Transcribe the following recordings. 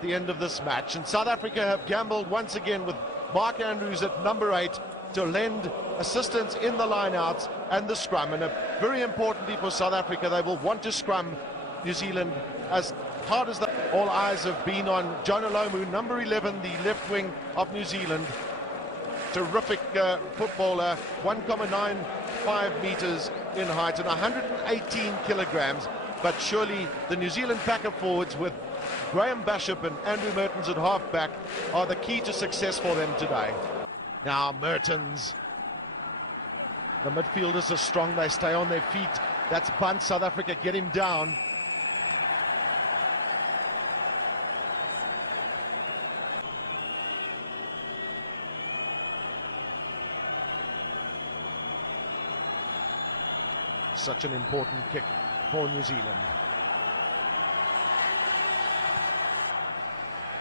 The end of this match, and South Africa have gambled once again with Mark Andrews at number 8 to lend assistance in the lineouts and the scrum. And very importantly for South Africa, they will want to scrum New Zealand as hard as all eyes have been on Jonah Lomu, number 11, the left wing of New Zealand. Terrific footballer, 1.95 meters in height and 118 kilograms. But surely the New Zealand packer forwards with Graham Bishop and Andrew Mertens at halfback are the key to success for them today. Now Mertens, the midfielders are strong, they stay on their feet. That's Bunt, South Africa get him down. Such an important kick for New Zealand.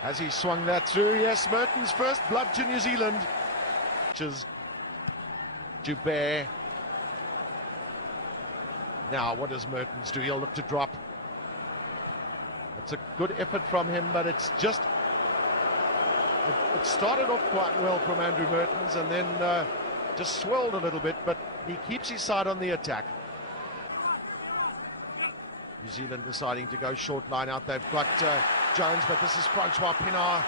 As he swung that through, yes, Mertens first blood to New Zealand. Which is Joubert. Now, what does Mertens do? He'll look to drop. It's a good effort from him, but it's just... It started off quite well from Andrew Mertens and then just swelled a little bit, but he keeps his side on the attack. New Zealand deciding to go short line out. They've got Jones, but this is Francois Pienaar.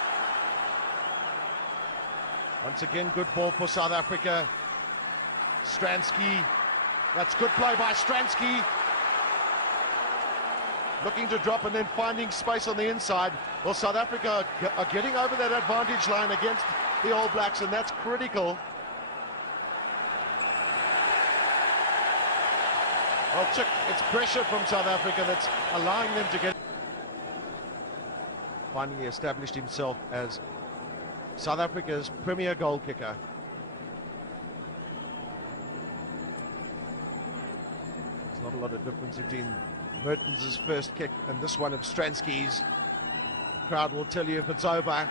Once again, good ball for South Africa. Stransky. That's good play by Stransky. Looking to drop and then finding space on the inside. Well, South Africa are getting over that advantage line against the All Blacks, and that's critical. Well, it's pressure from South Africa that's allowing them to get... Finally established himself as South Africa's premier goal kicker. There's not a lot of difference between Mertens' first kick and this one of Stransky's. The crowd will tell you if it's over.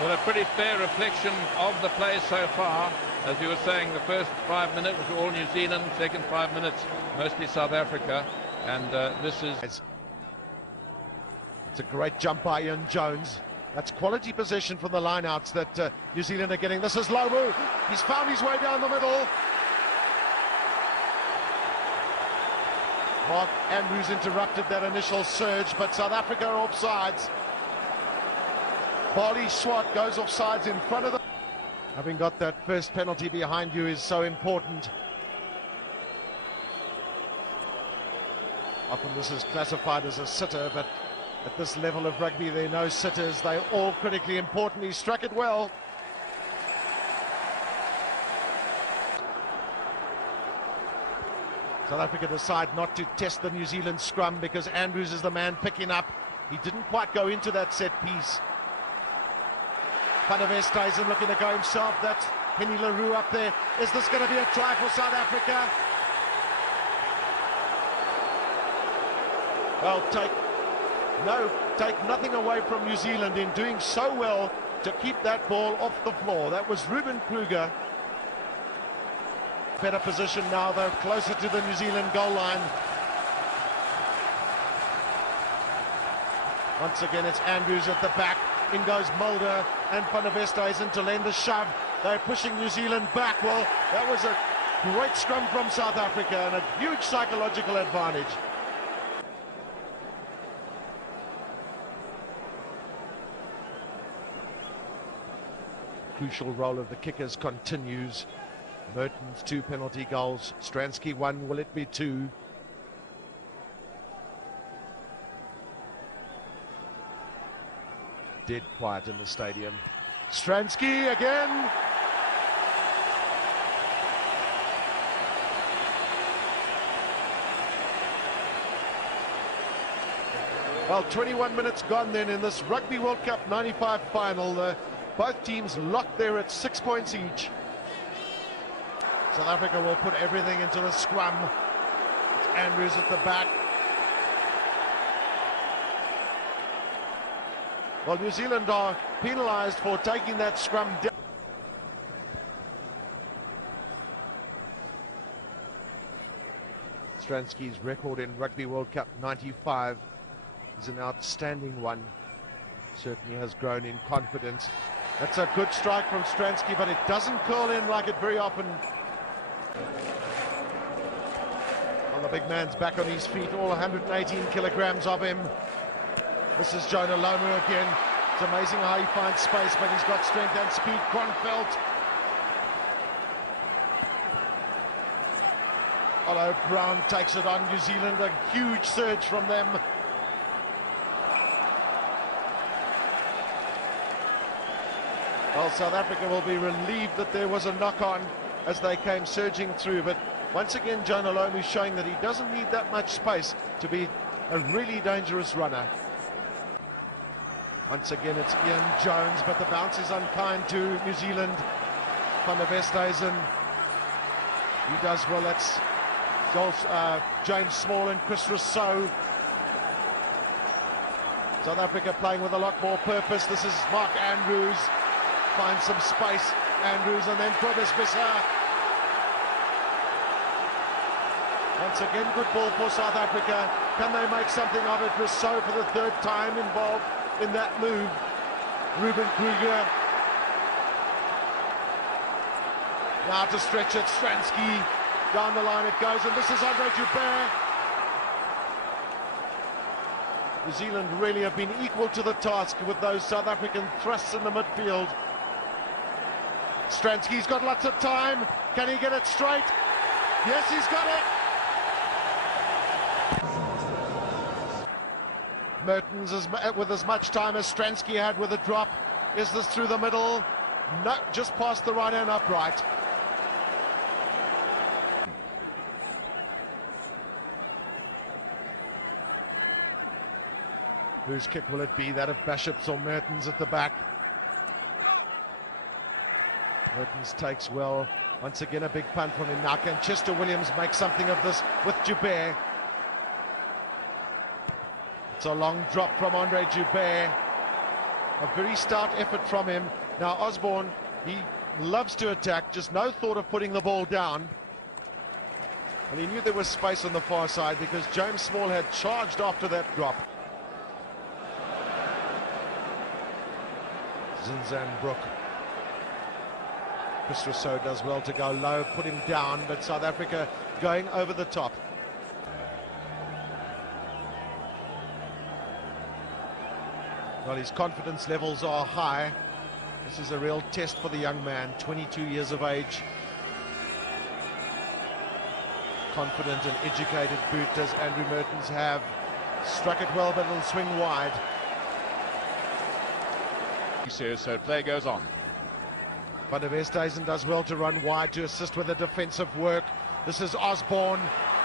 Well, a pretty fair reflection of the play so far. As you were saying, the first 5 minutes was all New Zealand, second 5 minutes mostly South Africa, and this is... It's a great jump by Ian Jones. That's quality possession from the lineouts that New Zealand are getting. This is Lomu. He's found his way down the middle. Mark Andrews interrupted that initial surge, but South Africa are offsides. Bali Swart goes offsides in front of them. Having got that first penalty behind you is so important. Often this is classified as a sitter, but at this level of rugby there are no sitters. They're all critically important. He struck it well. South Africa decide not to test the New Zealand scrum because Andrews is the man picking up. He didn't quite go into that set piece. Van der Westhuizen looking to go himself. That's Henny LaRue up there. Is this going to be a try for South Africa? Well, take nothing away from New Zealand in doing so well to keep that ball off the floor. That was Ruben Kruger. Better position now, though, closer to the New Zealand goal line. Once again, it's Andrews at the back. In goes Mulder and Van der Westhuizen to lend a shove. They're pushing New Zealand back. Well, that was a great scrum from South Africa and a huge psychological advantage. Crucial role of the kickers continues. Mertens 2 penalty goals. Stransky 1. Will it be 2? Dead quiet in the stadium. Stransky again. Well, 21 minutes gone then in this Rugby World Cup 95 final. Both teams locked there at 6 points each. South Africa will put everything into the scrum. It's Andrews at the back. Well, New Zealand are penalised for taking that scrum down. Stransky's record in Rugby World Cup 95 is an outstanding one. Certainly has grown in confidence. That's a good strike from Stransky, but it doesn't curl in like it very often. Well, the big man's back on his feet, all 118 kilograms of him. This is Jonah Lomu again. It's amazing how he finds space, but he's got strength and speed. Kronfeldt. Although Brown takes it on New Zealand, a huge surge from them. Well, South Africa will be relieved that there was a knock-on as they came surging through, but once again Jonah Lomu showing that he doesn't need that much space to be a really dangerous runner. Once again it's Ian Jones, but the bounce is unkind to New Zealand. Van der Westhuizen, he does well. That's James Small and Chris Rousseau. South Africa playing with a lot more purpose. This is Mark Andrews, finds some space, Andrews, and then Cobus Visser. Once again, good ball for South Africa. Can they make something of it? Rousseau for the third time involved in that move. Ruben Kruger. Now to stretch it, Stransky. Down the line it goes, and this is Andre Joubert. New Zealand really have been equal to the task with those South African thrusts in the midfield. Stransky's got lots of time. Can he get it straight? Yes, he's got it. Mertens is with as much time as Stransky had with a drop. Is this through the middle? No, just past the right hand upright. Whose kick will it be? That of Bashops or Mertens at the back? Mertens takes well. Once again a big punt from him. Now can Chester Williams make something of this with Joubert? It's a long drop from Andre Joubert. A very stout effort from him. Now Osborne, he loves to attack, just no thought of putting the ball down. And he knew there was space on the far side because James Small had charged after that drop. Zinzan-Brook. Chris Rousseau does well to go low, put him down, but South Africa going over the top. Well, his confidence levels are high. This is a real test for the young man, 22 years of age. Confident and educated boot does Andrew Mertens have. Struck it well, but it'll swing wide. So play goes on. Van der Westhuizen does well to run wide to assist with the defensive work. This is Osborne.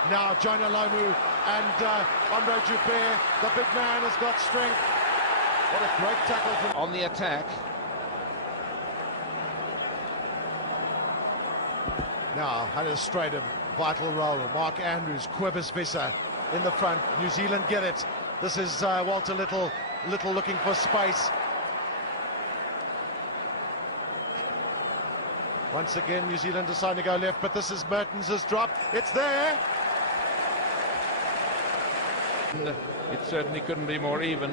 Now Jonah Lomu and Andre Joubert. The big man has got strength. What a great tackle from on the attack. Now Hunter Strydom, vital role. Mark Andrews, Cobus Visser in the front. New Zealand get it. This is Walter Little looking for space. Once again, New Zealand deciding to go left, but this is Mertens' drop. It's there. It certainly couldn't be more even,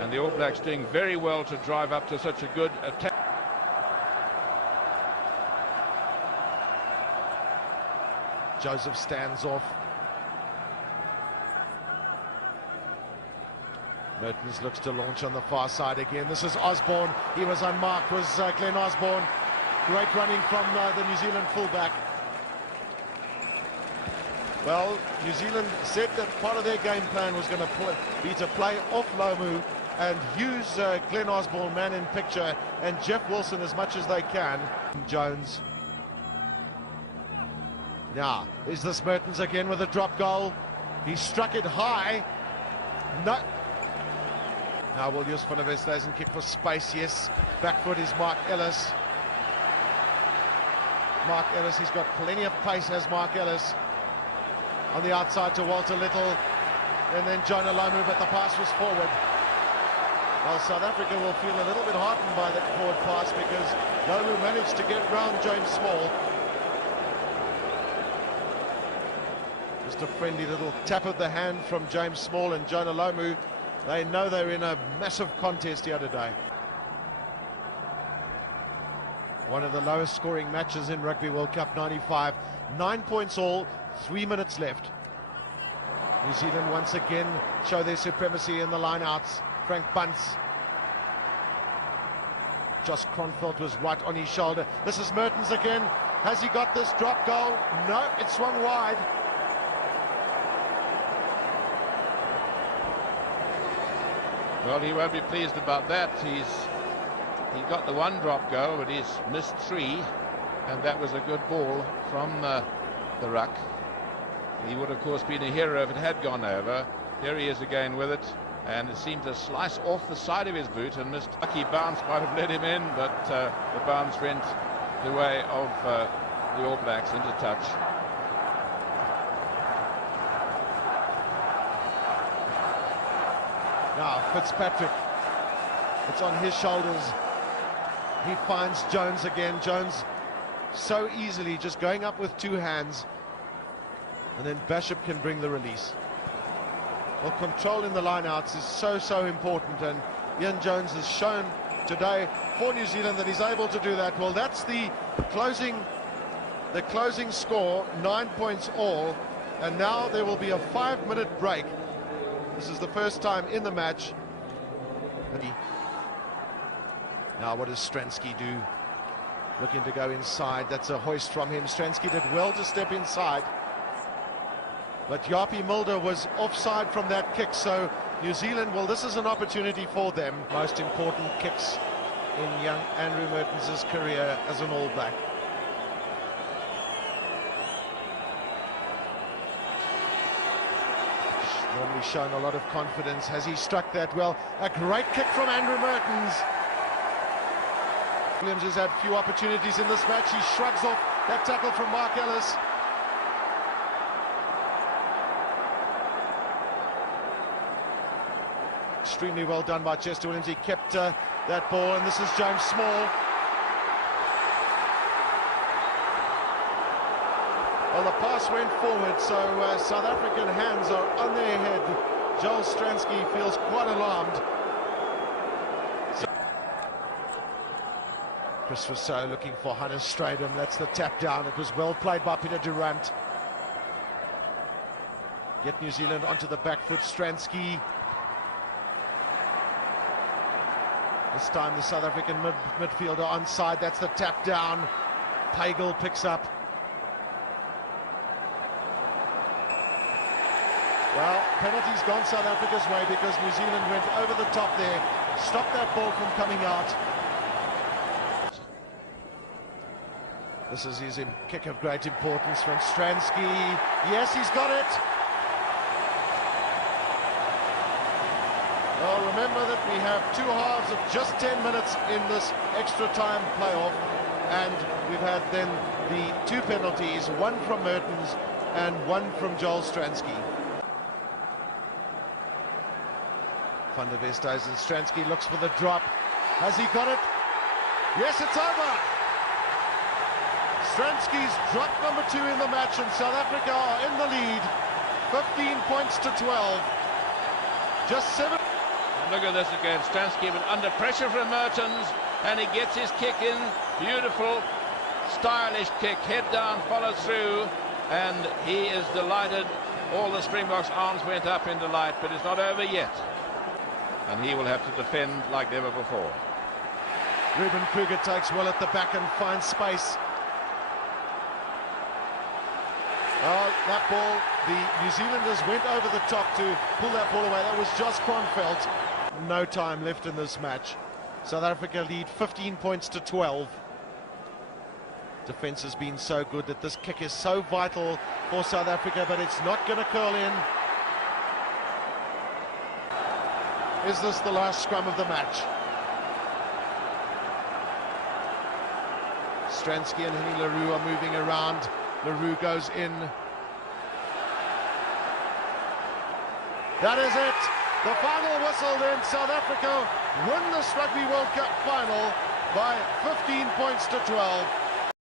and the All Blacks doing very well to drive up to such a good attack. Joseph stands off. Mertens looks to launch on the far side again. This is Osborne. He was unmarked, was Glenn Osborne. Great running from the New Zealand fullback. Well, New Zealand said that part of their game plan was going to be to play off Lomu and use Glenn Osborne, man in picture, and Jeff Wilson as much as they can. Jones. Now, is this Mertens again with a drop goal? He struck it high. No. Now we'll use Van der Westhuizen kick for space, yes. Back foot is Mark Ellis. Mark Ellis, he's got plenty of pace, has Mark Ellis. On the outside to Walter Little, and then Jonah Lomu, but the pass was forward. Well, South Africa will feel a little bit heartened by that forward pass because Lomu managed to get round James Small. Just a friendly little tap of the hand from James Small and Jonah Lomu. They know they're in a massive contest here today. One of the lowest scoring matches in Rugby World Cup 95. 9 points all, 3 minutes left. New Zealand once again show their supremacy in the lineouts. Frank Bunce. Josh Kronfeld was right on his shoulder. This is Mertens again. Has he got this drop goal? No, it swung wide. Well, he won't be pleased about that. He got the one drop goal, but he's missed 3, and that was a good ball from the ruck. He would, of course, been a hero if it had gone over. Here he is again with it, and it seemed to slice off the side of his boot and missed. Lucky bounce might have let him in, but the bounce went the way of the All Blacks into touch. Now Fitzpatrick, it's on his shoulders. He finds Jones again. Jones so easily just going up with 2 hands, and then Bishop can bring the release. Well, control in the lineouts is so important, and Ian Jones has shown today for New Zealand that he's able to do that. Well, that's the closing score, 9 points all, and now there will be a 5-minute break. This is the first time in the match. Now what does Stransky do? Looking to go inside. That's a hoist from him. Stransky did well to step inside, but Yapi Mulder was offside from that kick, so New Zealand, well, this is an opportunity for them. Most important kicks in young Andrew Mertens' career as an All Black. Normally shown a lot of confidence. Has he struck that well? A great kick from Andrew Mertens. Williams has had few opportunities in this match. He shrugs off that tackle from Mark Ellis. Extremely well done by Chester Williams. He kept that ball, and this is James Small. Well, the pass went forward, so South African hands are on their head. Joel Stransky feels quite alarmed. Chris Rousseau looking for Hannes Strydom. That's the tap down. It was well played by Peter Durant. Get New Zealand onto the back foot. Stransky. This time the South African midfielder onside. That's the tap down. Pagel picks up. Well, penalty's gone South Africa's way because New Zealand went over the top there, stopped that ball from coming out. This is his kick of great importance from Stransky. Yes, he's got it. Well, remember that we have 2 halves of just 10 minutes in this extra time playoff, and we've had then the 2 penalties, 1 from Mertens and 1 from Joel Stransky. Van der Westhuizen, Stransky looks for the drop. Has he got it? Yes, it's over. Stransky's drop number 2 in the match, and South Africa are in the lead. 15 points to 12. Just 7. And look at this again. Stransky went under pressure from Mertens, and he gets his kick in. Beautiful, stylish kick. Head down, follows through, and he is delighted. All the Springboks' arms went up in delight, but it's not over yet. And he will have to defend like never before. Ruben Kruger takes well at the back and finds space. Oh, that ball, the New Zealanders went over the top to pull that ball away. That was Josh Kronfeld. No time left in this match. South Africa lead 15 points to 12. Defense has been so good that this kick is so vital for South Africa, but it's not going to curl in. Is this the last scrum of the match? Stransky and Henny LaRue are moving around. LaRue goes in. That is it. The final whistle then. South Africa win this Rugby World Cup final by 15 points to 12.